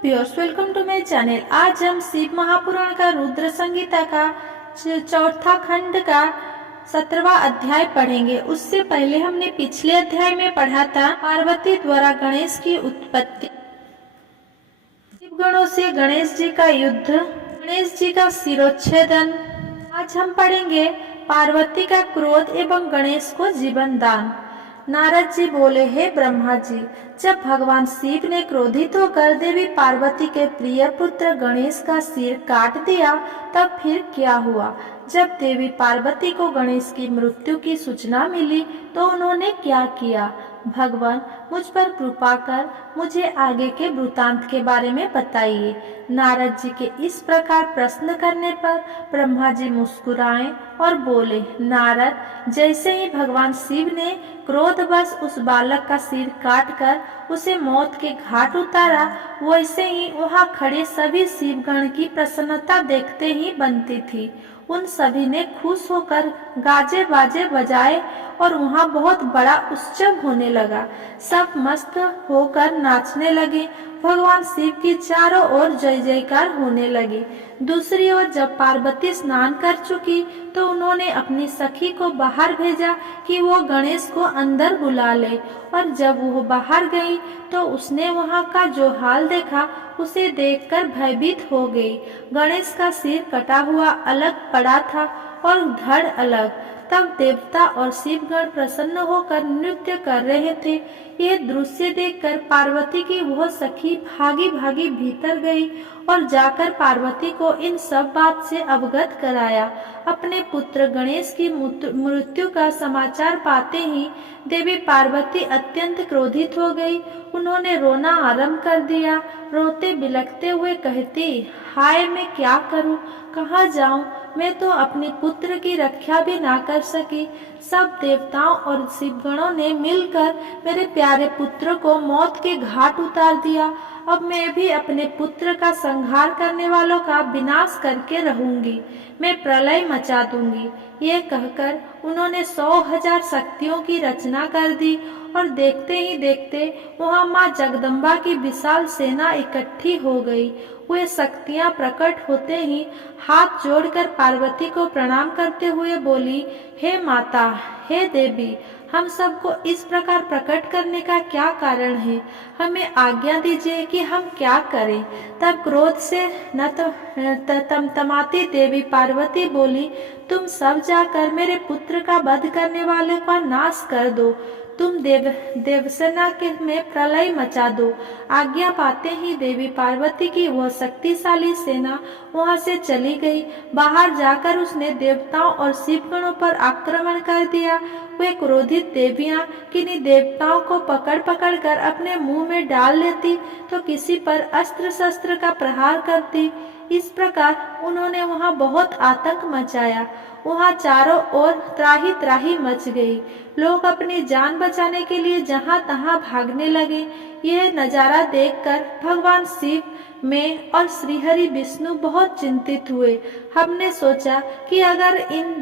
Viewers, welcome to my channel. आज हम शिव महापुराण का रुद्र संहिता का चौथा खंड का 17वां अध्याय पढ़ेंगे। उससे पहले हमने पिछले अध्याय में पढ़ा था पार्वती द्वारा गणेश की उत्पत्ति, शिव गणों से गणेश जी का युद्ध, गणेश जी का शिरोच्छेदन। आज हम पढ़ेंगे पार्वती का क्रोध एवं गणेश को जीवन दान। नारद जी बोले, हे ब्रह्मा जी, जब भगवान शिव ने क्रोधित होकर देवी पार्वती के प्रिय पुत्र गणेश का सिर काट दिया, तब फिर क्या हुआ? जब देवी पार्वती को गणेश की मृत्यु की सूचना मिली तो उन्होंने क्या किया? भगवान, मुझ पर कृपा कर मुझे आगे के वृतांत के बारे में बताइए। नारद जी के इस प्रकार प्रश्न करने पर ब्रह्मा जी मुस्कुराए और बोले, नारद, जैसे ही भगवान शिव ने क्रोधवश उस बालक का सिर काटकर उसे मौत के घाट उतारा, वैसे ही वहां खड़े सभी शिवगण की प्रसन्नता देखते ही बनती थी। उन सभी ने खुश होकर गाजे बाजे बजाए और वहां बहुत बड़ा उत्सव होने लगा। सब मस्त होकर नाचने लगे। भगवान शिव की चारों ओर जय जयकार होने लगी। दूसरी ओर जब पार्वती स्नान कर चुकी तो उन्होंने अपनी सखी को बाहर भेजा कि वो गणेश को अंदर बुला ले, और जब वो बाहर गई तो उसने वहां का जो हाल देखा उसे देखकर भयभीत हो गई। गणेश का सिर कटा हुआ अलग पड़ा था और धड़ अलग। तब देवता और शिवगण प्रसन्न होकर नृत्य कर रहे थे। यह दृश्य देखकर पार्वती की वह सखी भागी भागी भीतर गई और जाकर पार्वती को इन सब बात से अवगत कराया। अपने पुत्र गणेश की मृत्यु का समाचार पाते ही देवी पार्वती अत्यंत क्रोधित हो गई। उन्होंने रोना आरंभ कर दिया। रोते बिलखते हुए कहती, हाय, मैं क्या करूं, कहाँ जाऊं? मैं तो अपने पुत्र की रक्षा भी ना कर सकी। सब देवताओं और शिवगणों ने मिलकर मेरे प्यारे पुत्र को मौत के घाट उतार दिया। अब मैं भी अपने पुत्र का संहार करने वालों का विनाश करके रहूंगी। मैं प्रलय मचा दूंगी। ये कहकर उन्होंने 100,000 शक्तियों की रचना कर दी और देखते ही देखते वहां माँ जगदम्बा की विशाल सेना इकट्ठी हो गई। वे शक्तियां प्रकट होते ही हाथ जोड़कर पार्वती को प्रणाम करते हुए बोली, हे माता, हे देवी, हम सबको इस प्रकार प्रकट करने का क्या कारण है? हमें आज्ञा दीजिए कि हम क्या करें। तब क्रोध से तमतमाती देवी पार्वती बोली, तुम सब जाकर मेरे पुत्र का वध करने वाले का नाश कर दो। तुम देवसेना के में प्रलय मचा दो। आज्ञा पाते ही देवी पार्वती की वह शक्तिशाली सेना वहां से चली गई। बाहर जाकर उसने देवताओं और शिवगणों पर आक्रमण कर दिया। वे क्रोधित देवियां किन्हीं देवताओं को पकड़ पकड़ कर अपने मुंह में डाल लेती तो किसी पर अस्त्र शस्त्र का प्रहार करती। इस प्रकार उन्होंने वहां बहुत आतंक मचाया। वहां चारों ओर त्राही त्राही मच गई। लोग अपनी जान बचाने के लिए जहां तहां भागने लगे। यह नजारा देखकर भगवान शिव में और श्रीहरि विष्णु बहुत चिंतित हुए। हमने सोचा कि अगर इन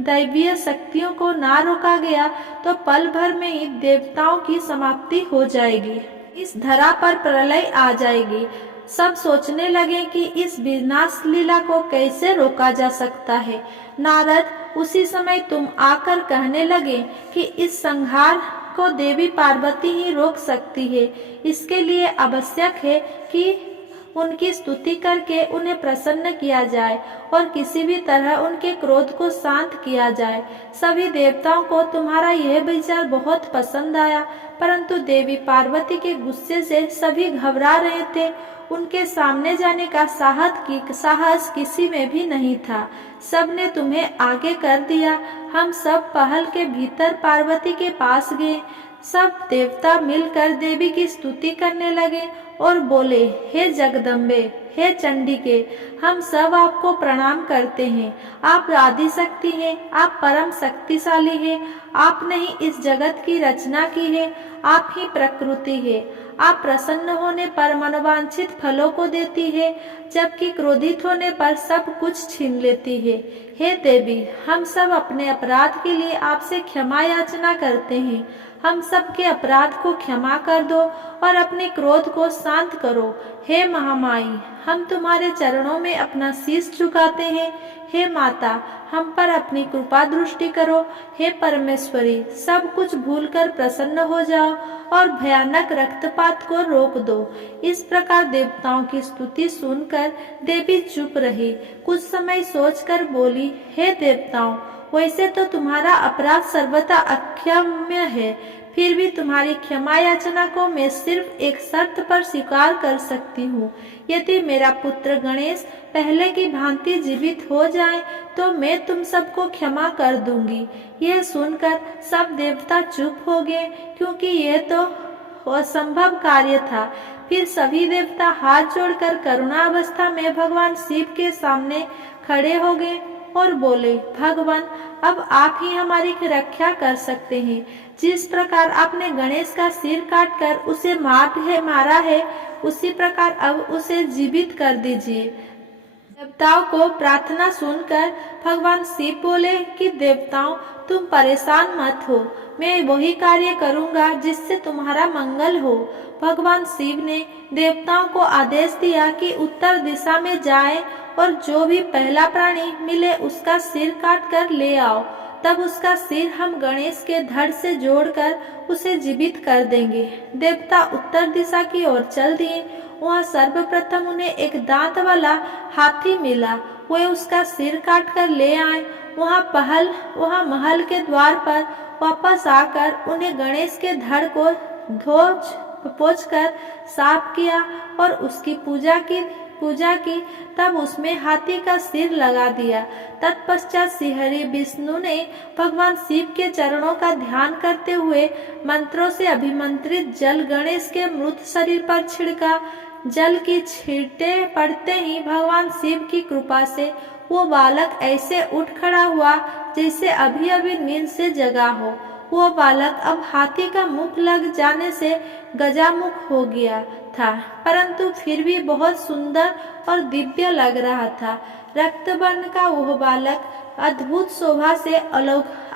दैवीय शक्तियों को ना रोका गया तो पल भर में ही देवताओं की समाप्ति हो जाएगी, इस धरा पर प्रलय आ जाएगी। सब सोचने लगे कि इस विनाश लीला को कैसे रोका जा सकता है। नारद, उसी समय तुम आकर कहने लगे कि इस संहार को देवी पार्वती ही रोक सकती है। इसके लिए आवश्यक है कि उनकी स्तुति करके उन्हें प्रसन्न किया जाए और किसी भी तरह उनके क्रोध को शांत किया जाए। सभी देवताओं को तुम्हारा यह विचार बहुत पसंद आया, परंतु देवी पार्वती के गुस्से से सभी घबरा रहे थे। उनके सामने जाने का साहस किसी में भी नहीं था। सबने तुम्हें आगे कर दिया। हम सब पहल के भीतर पार्वती के पास गए। सब देवता मिलकर देवी की स्तुति करने लगे और बोले, हे जगदम्बे, हे चंडिके, हम सब आपको प्रणाम करते हैं। आप आदि शक्ति हैं, आप परम शक्तिशाली हैं। आपने ही इस जगत की रचना की है, आप ही प्रकृति है। आप प्रसन्न होने पर मनोवांछित फलों को देती है, जबकि क्रोधित होने पर सब कुछ छीन लेती है। हे देवी, हम सब अपने अपराध के लिए आपसे क्षमा याचना करते हैं। हम सबके अपराध को क्षमा कर दो और अपने क्रोध को शांत करो। हे महामाई, हम तुम्हारे चरणों में अपना शीश झुकाते हैं। हे माता, हम पर अपनी कृपा दृष्टि करो। हे परमेश्वरी, सब कुछ भूलकर प्रसन्न हो जाओ और भयानक रक्तपात को रोक दो। इस प्रकार देवताओं की स्तुति सुनकर देवी चुप रही। कुछ समय सोचकर बोली, हे देवताओं, वैसे तो तुम्हारा अपराध सर्वथा अक्षम्य है, फिर भी तुम्हारी क्षमा याचना को मैं सिर्फ एक शर्त पर स्वीकार कर सकती हूँ। यदि मेरा पुत्र गणेश पहले की भांति जीवित हो जाए तो मैं तुम सबको क्षमा कर दूंगी। यह सुनकर सब देवता चुप हो गए, क्योंकि यह तो असंभव कार्य था। फिर सभी देवता हाथ जोड़कर करुणा अवस्था में भगवान शिव के सामने खड़े हो गए और बोले, भगवान, अब आप ही हमारी रक्षा कर सकते हैं। जिस प्रकार आपने गणेश का सिर काटकर उसे मारा है, उसी प्रकार अब उसे जीवित कर दीजिए। देवताओं को प्रार्थना सुनकर भगवान शिव बोले कि देवताओं, तुम परेशान मत हो, मैं वही कार्य करूंगा जिससे तुम्हारा मंगल हो। भगवान शिव ने देवताओं को आदेश दिया कि उत्तर दिशा में जाएं और जो भी पहला प्राणी मिले उसका सिर काट कर ले आओ। तब उसका सिर हम गणेश के धड़ से जोड़कर उसे जीवित कर देंगे। देवता उत्तर दिशा की ओर चल दिए। वहाँ सर्वप्रथम उन्हें एक दांत वाला हाथी मिला। वे उसका सिर काट कर ले आए। वहाँ महल के द्वार पर वापस आकर उन्हें गणेश के धड़ को पोंछ कर साफ किया और उसकी पूजा की। तब उसमें हाथी का सिर लगा दिया। तत्पश्चात श्रीहरि विष्णु ने भगवान शिव के चरणों का ध्यान करते हुए मंत्रों से अभिमंत्रित जल गणेश के मृत शरीर पर छिड़का। जल की छींटे पड़ते ही भगवान शिव की कृपा से वो बालक ऐसे उठ खड़ा हुआ जैसे अभी अभी नींद से जगा हो। वो बालक अब हाथी का मुख लग जाने से गजामुख हो गया था, परंतु फिर भी बहुत सुंदर और दिव्य लग रहा था। रक्त वर्ण का वह बालक अद्भुत शोभा से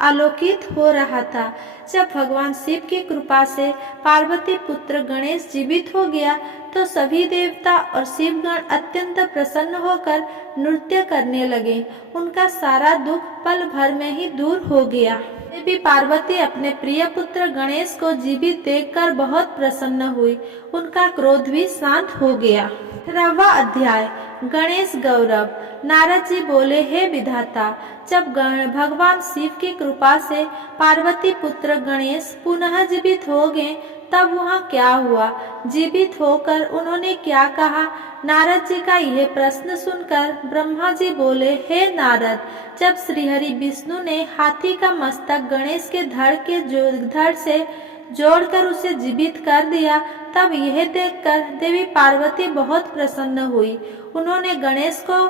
आलोकित हो रहा था। जब भगवान शिव की कृपा से पार्वती पुत्र गणेश जीवित हो गया तो सभी देवता और शिवगण अत्यंत प्रसन्न होकर नृत्य करने लगे। उनका सारा दुख पल भर में ही दूर हो गया। देवी पार्वती अपने प्रिय पुत्र गणेश को जीवित देखकर बहुत प्रसन्न हुई। उनका क्रोध भी शांत हो गया। 13वां अध्याय, गणेश गौरव। नारद जी बोले, हे विधाता, जब भगवान शिव की कृपा से पार्वती पुत्र गणेश पुनः जीवित हो गए तब वहाँ क्या हुआ? जीवित होकर उन्होंने क्या कहा? नारद जी का यह प्रश्न सुनकर ब्रह्मा जी बोले, हे नारद, जब श्रीहरि विष्णु ने हाथी का मस्तक गणेश के धड़ से जोड़कर उसे जीवित कर दिया तब यह देखकर देवी पार्वती बहुत प्रसन्न हुई। उन्होंने गणेश को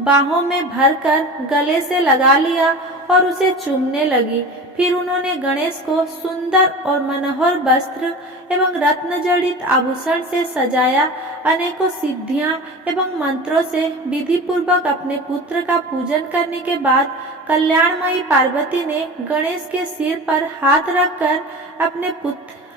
बाहों में भरकर गले से लगा लिया और उसे चूमने लगी। फिर उन्होंने गणेश को सुंदर और मनोहर वस्त्र एवं रत्न जड़ित आभूषण से सजाया। अनेकों सिद्धियां एवं मंत्रों से विधि पूर्वक अपने पुत्र का पूजन करने के बाद कल्याणमयी पार्वती ने गणेश के सिर पर हाथ रखकर अपने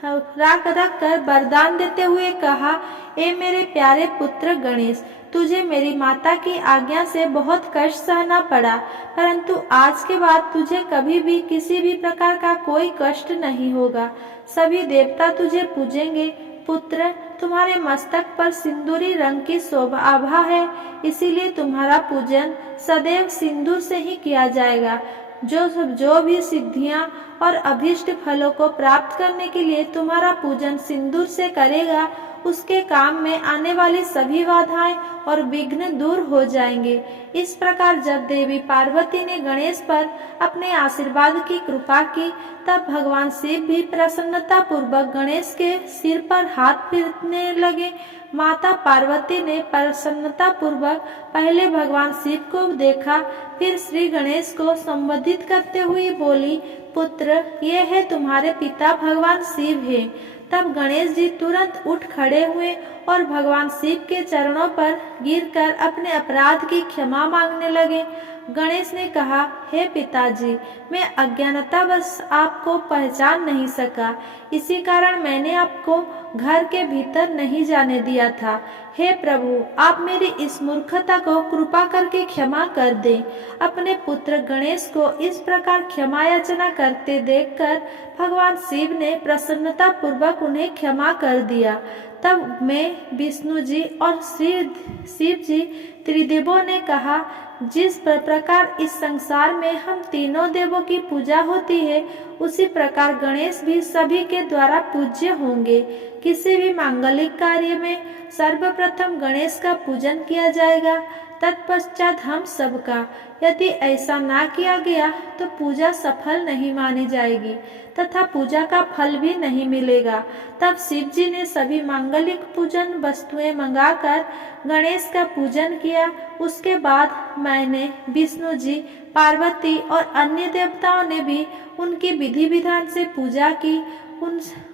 रखकर वरदान देते हुए कहा, ए मेरे प्यारे पुत्र गणेश, तुझे मेरी माता की आज्ञा से बहुत कष्ट सहना पड़ा, परंतु आज के बाद तुझे कभी भी किसी भी प्रकार का कोई कष्ट नहीं होगा। सभी देवता तुझे पूजेंगे। पुत्र, तुम्हारे मस्तक पर सिंदूरी रंग की शोभा है, इसीलिए तुम्हारा पूजन सदैव सिंदूर से ही किया जाएगा। जो भी सिद्धियां और अभीष्ट फलों को प्राप्त करने के लिए तुम्हारा पूजन सिंदूर से करेगा, उसके काम में आने वाली सभी बाधाएं और विघ्न दूर हो जाएंगे। इस प्रकार जब देवी पार्वती ने गणेश पर अपने आशीर्वाद की कृपा की, तब भगवान शिव भी प्रसन्नता पूर्वक गणेश के सिर पर हाथ फेरने लगे। माता पार्वती ने प्रसन्नता पूर्वक पहले भगवान शिव को देखा, फिर श्री गणेश को संबोधित करते हुए बोली, पुत्र, ये है तुम्हारे पिता भगवान शिव है। तब गणेश जी तुरंत उठ खड़े हुए और भगवान शिव के चरणों पर गिरकर अपने अपराध की क्षमा मांगने लगे। गणेश ने कहा, हे पिताजी, मैं अज्ञानतावश आपको पहचान नहीं सका, इसी कारण मैंने आपको घर के भीतर नहीं जाने दिया था। हे प्रभु, आप मेरी इस मूर्खता को कृपा करके क्षमा कर दें। अपने पुत्र गणेश को इस प्रकार क्षमा याचना करते देखकर भगवान शिव ने प्रसन्नता पूर्वक उन्हें क्षमा कर दिया। तब मैं, विष्णु जी और शिव जी त्रिदेवों ने कहा, जिस प्रकार इस संसार में हम तीनों देवों की पूजा होती है, उसी प्रकार गणेश भी सभी के द्वारा पूज्य होंगे। किसी भी मांगलिक कार्य में सर्वप्रथम गणेश का पूजन किया जाएगा, तत्पश्चात हम सबका। यदि ऐसा ना किया गया तो पूजा सफल नहीं मानी जाएगी तथा पूजा का फल भी नहीं मिलेगा। तब शिव जी ने सभी मांगलिक पूजन वस्तुएं मंगाकर गणेश का पूजन किया। उसके बाद मैंने, विष्णु जी, पार्वती और अन्य देवताओं ने भी उनकी विधि विधान से पूजा की।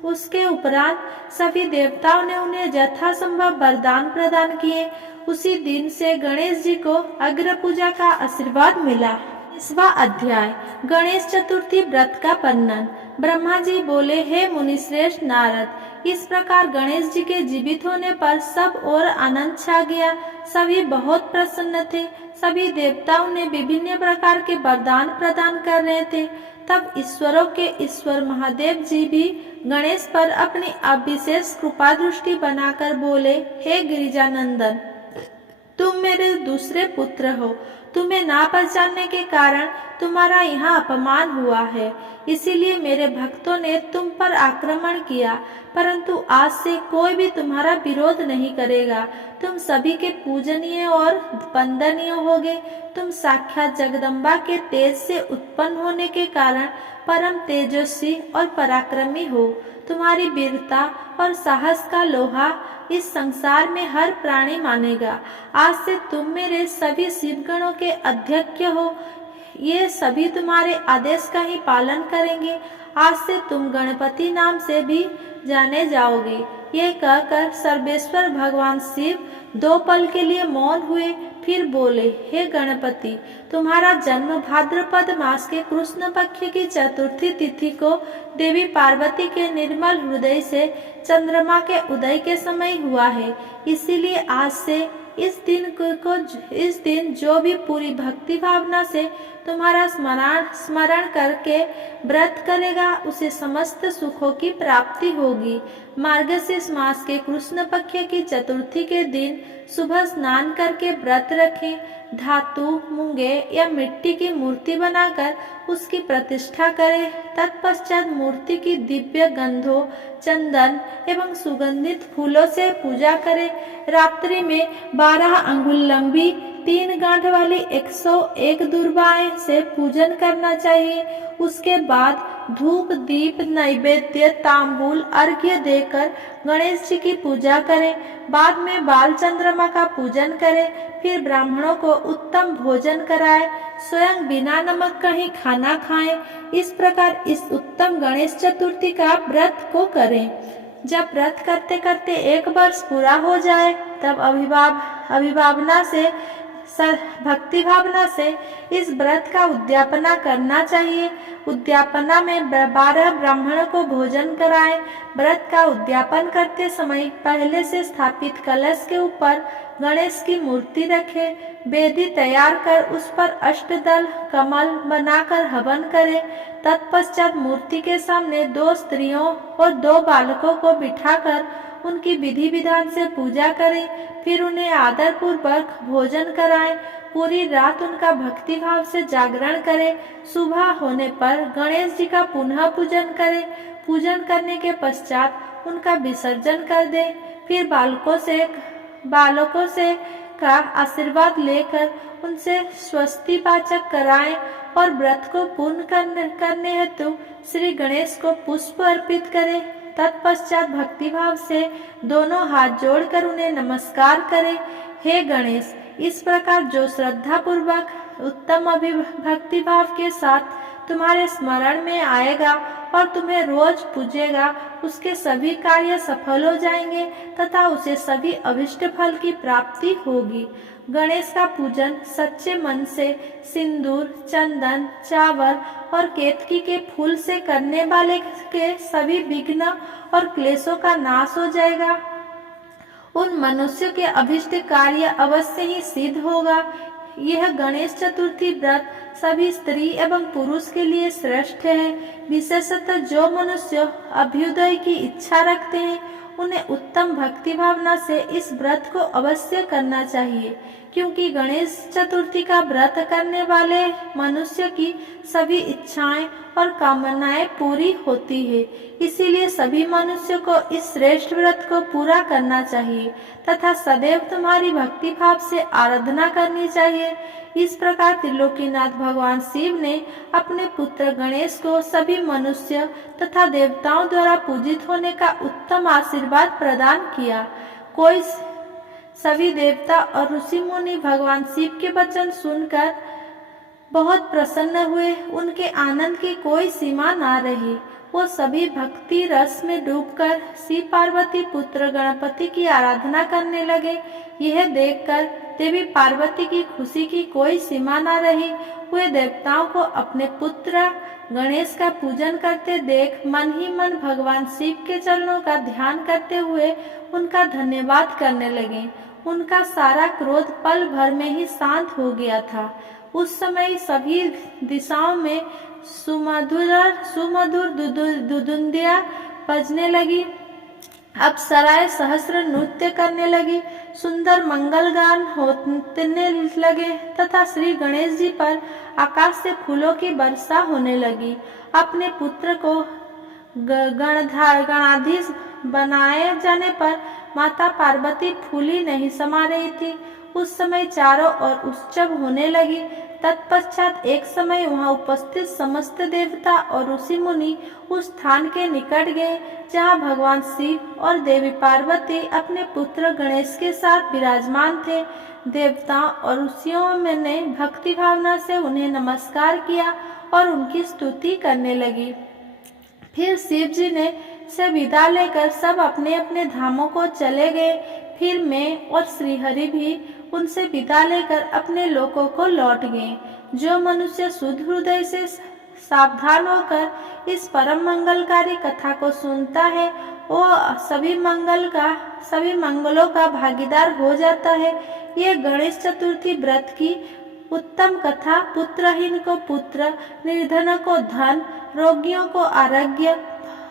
उसके उपरांत सभी देवताओं ने उन्हें यथासंभव वरदान प्रदान किए। उसी दिन से गणेश जी को अग्र पूजा का आशीर्वाद मिला। 20वां अध्याय, गणेश चतुर्थी व्रत का वर्णन। ब्रह्मा जी बोले, हे मुनिश्रेष्ठ नारद, इस प्रकार गणेश जी के जीवित होने पर सब और आनंद छा गया। सभी बहुत प्रसन्न थे। सभी देवताओं ने विभिन्न प्रकार के वरदान प्रदान कर रहे थे। तब ईश्वरों के ईश्वर महादेव जी भी गणेश पर अपनी अविशेष कृपा दृष्टि बनाकर बोले, हे गिरिजानंदन, तुम मेरे दूसरे पुत्र हो। तुम्हें ना पहचानने के कारण तुम्हारा यहाँ अपमान हुआ है, इसीलिए मेरे भक्तों ने तुम पर आक्रमण किया, परंतु आज से कोई भी तुम्हारा विरोध नहीं करेगा। तुम सभी के पूजनीय और वंदनीय होगे। तुम साक्षात जगदम्बा के तेज से उत्पन्न होने के कारण परम तेजस्वी और पराक्रमी हो। तुम्हारी वीरता और साहस का लोहा इस संसार में हर प्राणी मानेगा। आज से तुम मेरे सभी शिवगणों के अध्यक्ष हो। ये सभी तुम्हारे आदेश का ही पालन करेंगे। आज से तुम गणपति नाम से भी जाने जाओगे। ये कहकर सर्वेश्वर भगवान शिव 2 पल के लिए मौन हुए, फिर बोले, हे गणपति, तुम्हारा जन्म भाद्रपद मास के कृष्ण पक्ष की चतुर्थी तिथि को देवी पार्वती के निर्मल हृदय से चंद्रमा के उदय के समय हुआ है। इसीलिए आज से इस दिन जो भी पूरी भक्ति भावना से तुम्हारा स्मरण करके व्रत करेगा, उसे समस्त सुखों की प्राप्ति होगी। मार्गशीर्ष मास के कृष्ण पक्ष की चतुर्थी के दिन सुबह स्नान करके व्रत रखें। धातु, मूंगे या मिट्टी की मूर्ति बनाकर उसकी प्रतिष्ठा करें। तत्पश्चात मूर्ति की दिव्य गंधों, चंदन एवं सुगंधित फूलों से पूजा करें। रात्रि में 12 अंगुल लंबी 3 गांठ वाली 101 दुर्वाएं से पूजन करना चाहिए। उसके बाद धूप, दीप, नैवेद्य, तांबूल, अर्घ्य देकर गणेश जी की पूजा करें। बाद में बाल चंद्रमा का पूजन करें। फिर ब्राह्मणों को उत्तम भोजन कराएं। स्वयं बिना नमक का ही खाना खाएं। इस प्रकार इस उत्तम गणेश चतुर्थी का व्रत को करें। जब व्रत करते करते 1 वर्ष पूरा हो जाए, तब भक्ति भावना से इस व्रत का उद्यापना करना चाहिए। उद्यापना में 12 ब्राह्मणों को भोजन कराएं। व्रत का उद्यापन करते समय पहले से स्थापित कलश के ऊपर गणेश की मूर्ति रखें। वेदी तैयार कर उस पर अष्टदल कमल बनाकर हवन करें। तत्पश्चात मूर्ति के सामने 2 स्त्रियों और 2 बालकों को बिठाकर उनकी विधि विधान से पूजा करें। फिर उन्हें आदर पूर्वक भोजन कराएं। पूरी रात उनका भक्ति भाव से जागरण करें। सुबह होने पर गणेश जी का पुनः पूजन करें। पूजन करने के पश्चात उनका विसर्जन कर दें। फिर बालकों से का आशीर्वाद लेकर उनसे स्वस्ति वाचक कराएं और व्रत को पूर्ण करने हेतु श्री गणेश को पुष्प अर्पित करें। तत्पश्चात भक्तिभाव से दोनों हाथ जोड़कर उन्हें नमस्कार करें। हे गणेश, इस प्रकार जो श्रद्धा पूर्वक उत्तम भक्तिभाव के साथ तुम्हारे स्मरण में आएगा और तुम्हें रोज पूजेगा, उसके सभी कार्य सफल हो जाएंगे तथा उसे सभी अभिष्ट फल की प्राप्ति होगी। गणेश का पूजन सच्चे मन से सिंदूर, चंदन, चावल और केतकी के फूल से करने वाले के सभी विघ्न और क्लेशों का नाश हो जाएगा। उन मनुष्यों के अभिष्ट कार्य अवश्य ही सिद्ध होगा। यह गणेश चतुर्थी व्रत सभी स्त्री एवं पुरुष के लिए श्रेष्ठ है। विशेषतः जो मनुष्य अभ्युदय की इच्छा रखते हैं उन्हें उत्तम भक्ति भावना से इस व्रत को अवश्य करना चाहिए, क्योंकि गणेश चतुर्थी का व्रत करने वाले मनुष्य की सभी इच्छाएं और कामनाएं पूरी होती है। इसीलिए सभी मनुष्यों को इस श्रेष्ठ व्रत को पूरा करना चाहिए तथा सदैव तुम्हारी भक्ति भाव से आराधना करनी चाहिए। इस प्रकार त्रिलोकीनाथ भगवान शिव ने अपने पुत्र गणेश को सभी मनुष्य तथा देवताओं द्वारा पूजित होने का उत्तम आशीर्वाद प्रदान किया। सभी देवता और ऋषि मुनि भगवान शिव के वचन सुनकर बहुत प्रसन्न हुए। उनके आनंद की कोई सीमा ना रही। वो सभी भक्ति रस में डूबकर शिव पार्वती पुत्र गणपति की आराधना करने लगे। यह देखकर देवी पार्वती की खुशी की कोई सीमा न रही। वे देवताओं को अपने पुत्र गणेश का पूजन करते देख मन ही मन भगवान शिव के चरणों का ध्यान करते हुए उनका धन्यवाद करने लगे। उनका सारा क्रोध पल भर में ही शांत हो गया था। उस समय सभी दिशाओं में सुमधुर दुदुंदिया बजने लगी। अप्सराएं सहस्र नृत्य करने लगी, सुंदर मंगल गान होने लगे तथा श्री गणेश जी पर आकाश से फूलों की वर्षा होने लगी। अपने पुत्र को गणाधीश बनाए जाने पर माता पार्वती फूली नहीं समा रही थी। उस समय चारों ओर उत्सव होने लगी। तत्पश्चात एक समय वहां उपस्थित समस्त देवता और ऋषि मुनि उस स्थान के निकट गए जहां भगवान शिव और देवी पार्वती अपने पुत्र गणेश के साथ विराजमान थे। देवताओं और ऋषियों ने भक्ति भावना से उन्हें नमस्कार किया और उनकी स्तुति करने लगी। फिर शिव जी ने से विदा लेकर सब अपने अपने धामों को चले गए। फिर मैं और श्रीहरि भी उनसे विदा लेकर अपने लोकों को लौट गए। जो मनुष्य शुद्ध हृदय से सावधान होकर इस परम मंगलकारी कथा को सुनता है वो सभी मंगलों का भागीदार हो जाता है। ये गणेश चतुर्थी व्रत की उत्तम कथा पुत्रहीन को पुत्र, निर्धन को धन, रोगियों को आरोग्य,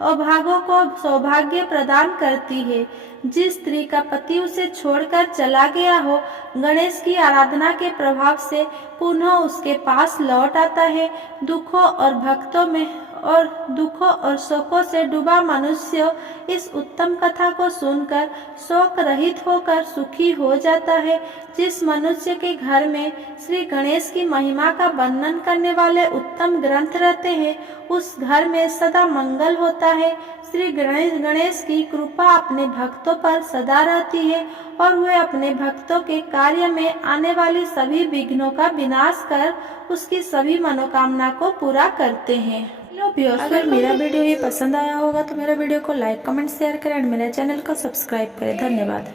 अभागों को सौभाग्य प्रदान करती है। जिस स्त्री का पति उसे छोड़कर चला गया हो, गणेश की आराधना के प्रभाव से पुनः उसके पास लौट आता है। दुखों और शोकों से डूबा मनुष्य इस उत्तम कथा को सुनकर शोक रहित होकर सुखी हो जाता है। जिस मनुष्य के घर में श्री गणेश की महिमा का वर्णन करने वाले उत्तम ग्रंथ रहते हैं उस घर में सदा मंगल होता है। श्री गणेश की कृपा अपने भक्तों पर सदा रहती है और वे अपने भक्तों के कार्य में आने वाली सभी विघ्नों का विनाश कर उसकी सभी मनोकामना को पूरा करते हैं। अगर मेरा वीडियो ये पसंद आया होगा तो मेरा वीडियो को लाइक, कमेंट, शेयर करें और मेरे चैनल को सब्सक्राइब करें। धन्यवाद।